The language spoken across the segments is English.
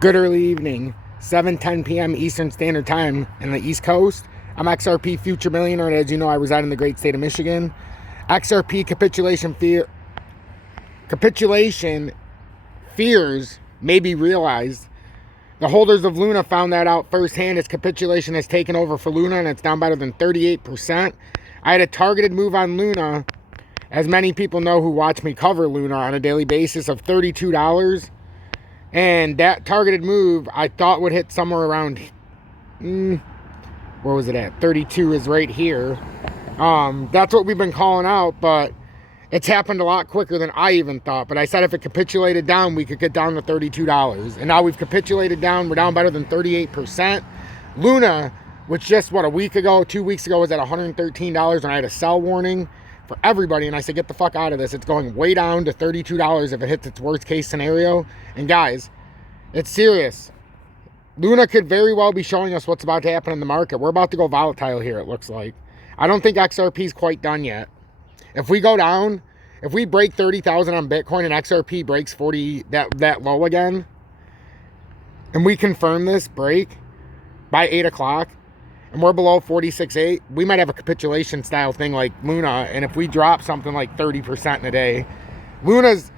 Good early evening, 7:10 p.m. Eastern Standard Time in the East Coast. I'm XRP Future Millionaire, and as you know, I reside in the great state of Michigan. XRP capitulation fears may be realized. The holders of Luna found that out firsthand as capitulation has taken over for Luna, and it's down better than 38%. I had a targeted move on Luna, as many people know who watch me cover Luna on a daily basis, of $32. And that targeted move, I thought would hit somewhere around, where was it at? 32 is right here. That's what we've been calling out, but it's happened a lot quicker than I even thought. But I said if it capitulated down, we could get down to $32. And now we've capitulated down. We're down better than 38%. Luna, which just, a week ago, 2 weeks ago, was at $113, and I had a sell warning for everybody, and I said, get the fuck out of this. It's going way down to $32 if it hits its worst case scenario. And guys, it's serious. Luna could very well be showing us what's about to happen in the market. We're about to go volatile here, it looks like. I don't think XRP is quite done yet. If we go down, if we break 30,000 on Bitcoin and XRP breaks 40, that low again, and we confirm this break by 8 o'clock, and we're below 46.8, we might have a capitulation style thing like Luna. And if we drop something like 30% in a day, Luna's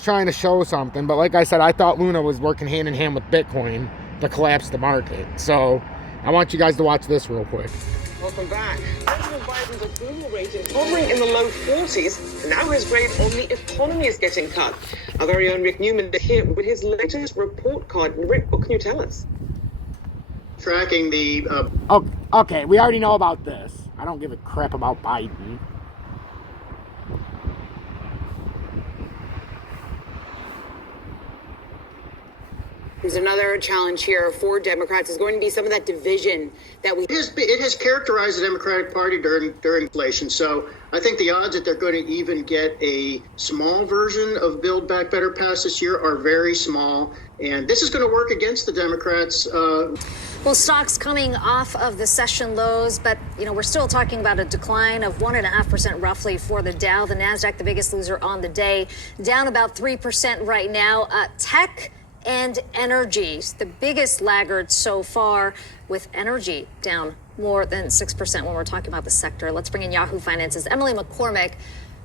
trying to show something. But like I said, I thought Luna was working hand in hand with Bitcoin to collapse the market. So I want you guys to watch this real quick. Welcome back. President Biden's approval rating hovering in the low 40s, and now his grade on the economy is getting cut. Our very own Rick Newman is here with his latest report card. Rick, what can you tell us? Tracking the... Okay, we already know about this. I don't give a crap about Biden. There's another challenge here for Democrats is going to be some of that division that we... It has characterized the Democratic Party during inflation. So I think the odds that they're going to even get a small version of Build Back Better pass this year are very small. And this is going to work against the Democrats. Well, stocks coming off of the session lows, but, we're still talking about a decline of 1.5% roughly for the Dow. The NASDAQ, the biggest loser on the day, down about 3% right now. Tech and energy, the biggest laggard so far, with energy down more than 6% when we're talking about the sector. Let's bring in Yahoo Finance's Emily McCormick,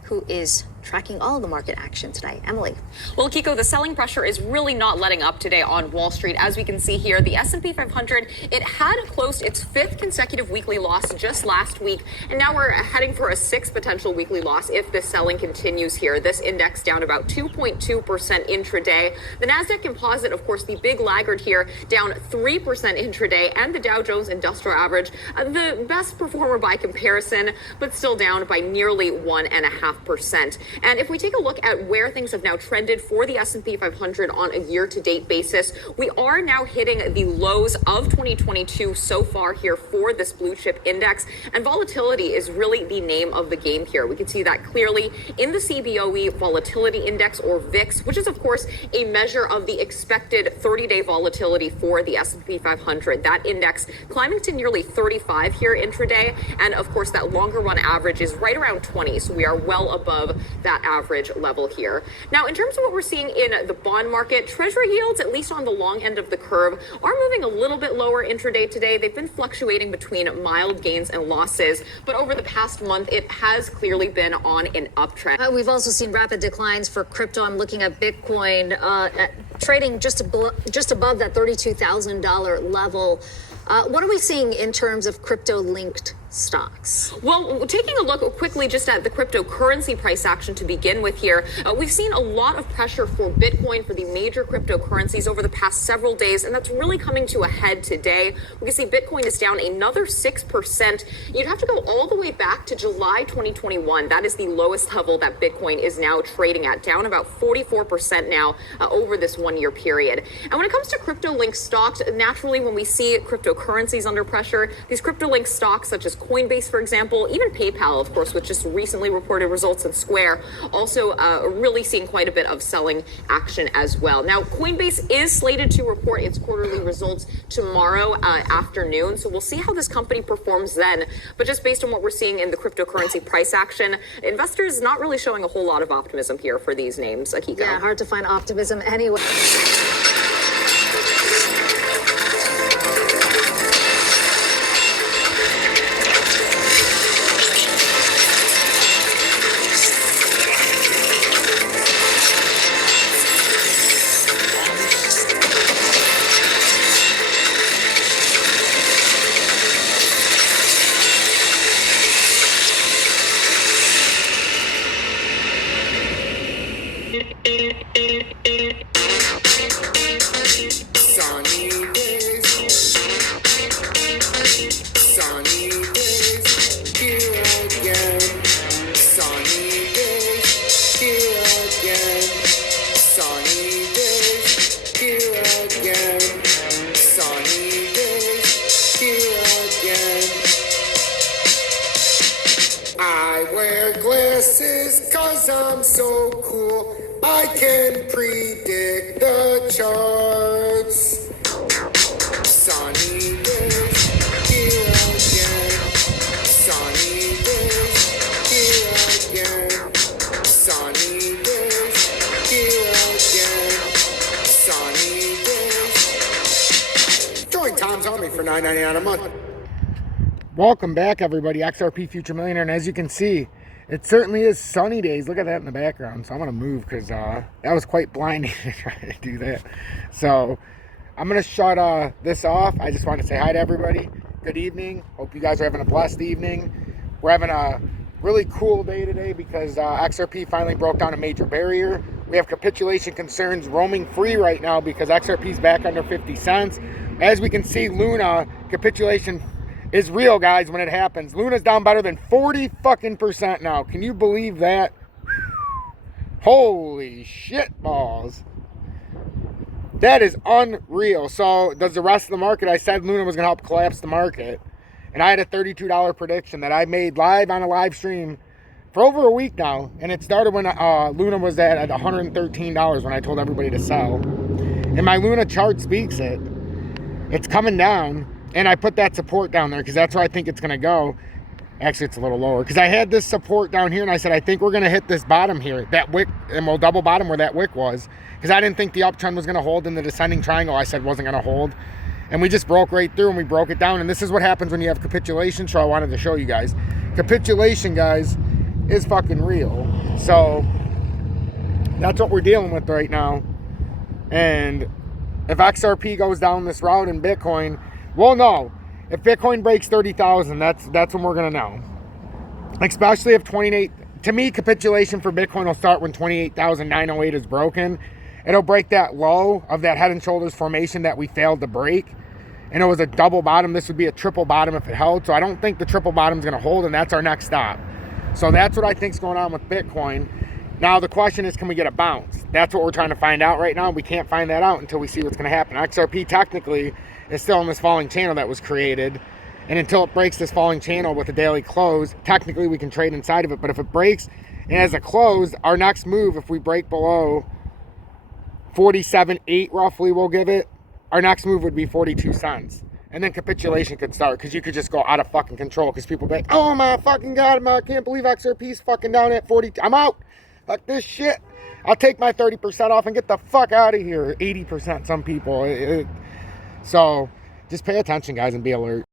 who is tracking all the market action today. Emily. Well, Kiko, the selling pressure is really not letting up today on Wall Street. As we can see here, the S&P 500, it had closed its 5th consecutive weekly loss just last week, and now we're heading for a 6th potential weekly loss if this selling continues here. This index down about 2.2% intraday. The NASDAQ Composite, of course, the big laggard here, down 3% intraday, and the Dow Jones Industrial Average, the best performer by comparison, but still down by nearly 1.5%. And if we take a look at where things have now trended for the S&P 500 on a year-to-date basis, we are now hitting the lows of 2022 so far here for this blue chip index. And volatility is really the name of the game here. We can see that clearly in the CBOE Volatility Index, or VIX, which is, of course, a measure of the expected 30-day volatility for the S&P 500. That index climbing to nearly 35 here intraday. And, of course, that longer run average is right around 20. So we are well above that average level here. Now, in terms of what we're seeing in the bond market, treasury yields, at least on the long end of the curve, are moving a little bit lower intraday today. They've been fluctuating between mild gains and losses, but over the past month, it has clearly been on an uptrend. We've also seen rapid declines for crypto. I'm looking at Bitcoin trading just above that $32,000 level. What are we seeing in terms of crypto-linked stocks? Well, taking a look quickly just at the cryptocurrency price action to begin with here, we've seen a lot of pressure for Bitcoin, for the major cryptocurrencies over the past several days, and that's really coming to a head today. We can see Bitcoin is down another 6%. You'd have to go all the way back to July 2021. That is the lowest level that Bitcoin is now trading at, down about 44% now over this 1 year period. And when it comes to crypto-linked stocks, naturally, when we see cryptocurrencies under pressure, these crypto-linked stocks such as Coinbase, for example, even PayPal, of course, which just recently reported results, in Square, also really seeing quite a bit of selling action as well. Now, Coinbase is slated to report its quarterly results tomorrow afternoon, so we'll see how this company performs then. But just based on what we're seeing in the cryptocurrency price action, investors not really showing a whole lot of optimism here for these names, Akiko. Yeah, hard to find optimism anyway. Sunny days. Sunny days. Here again. Sunny days. Here again. Sunny days. Here again. Sunny days. Here again. I wear glasses 'cause I'm so cool. I can predict the charts. Sunny days, here again. Sunny days, here again. Sunny days, here again. Sunny days. Join Tom's Army for $9.99 a month. Welcome back, everybody. XRP Future Millionaire, and as you can see, it certainly is sunny days. Look at that in the background. So I'm going to move because that was quite blinding to try to do that. So I'm going to shut this off. I just want to say hi to everybody. Good evening. Hope you guys are having a blessed evening. We're having a really cool day today because XRP finally broke down a major barrier. We have capitulation concerns roaming free right now because XRP is back under 50 cents. As we can see, Luna capitulation is real, guys, when it happens. Luna's down better than 40% now. Can you believe that? Holy shit balls. That is unreal. So does the rest of the market. I said Luna was going to help collapse the market. And I had a $32 prediction that I made live on a live stream for over a week now. And it started when Luna was at $113 when I told everybody to sell. And my Luna chart speaks it. It's coming down. And I put that support down there because that's where I think it's going to go. Actually, it's a little lower because I had this support down here and I said, I think we're going to hit this bottom here, that wick, and we'll double bottom where that wick was because I didn't think the uptrend was going to hold in the descending triangle. I said wasn't going to hold. And we just broke right through and we broke it down. And this is what happens when you have capitulation. So I wanted to show you guys. Capitulation, guys, is fucking real. So that's what we're dealing with right now. And if XRP goes down this route in Bitcoin, well, no. If Bitcoin breaks 30,000, that's when we're gonna know. Especially if 28. To me, capitulation for Bitcoin will start when 28,908 is broken. It'll break that low of that head and shoulders formation that we failed to break, and it was a double bottom. This would be a triple bottom if it held. So I don't think the triple bottom is gonna hold, and that's our next stop. So that's what I think is going on with Bitcoin. Now the question is, can we get a bounce? That's what we're trying to find out right now. We can't find that out until we see what's gonna happen. XRP technically is still in this falling channel that was created, and until it breaks this falling channel with a daily close, technically we can trade inside of it. But if it breaks and as a close, our next move, if we break below 47.8 roughly, we'll give it, our next move would be 42 cents, and then capitulation could start because you could just go out of fucking control because people be like, oh my fucking god, I can't believe XRP's fucking down at 42. I'm out. Fuck this shit. I'll take my 30% off and get the fuck out of here. 80% some people. So just pay attention, guys, and be alert.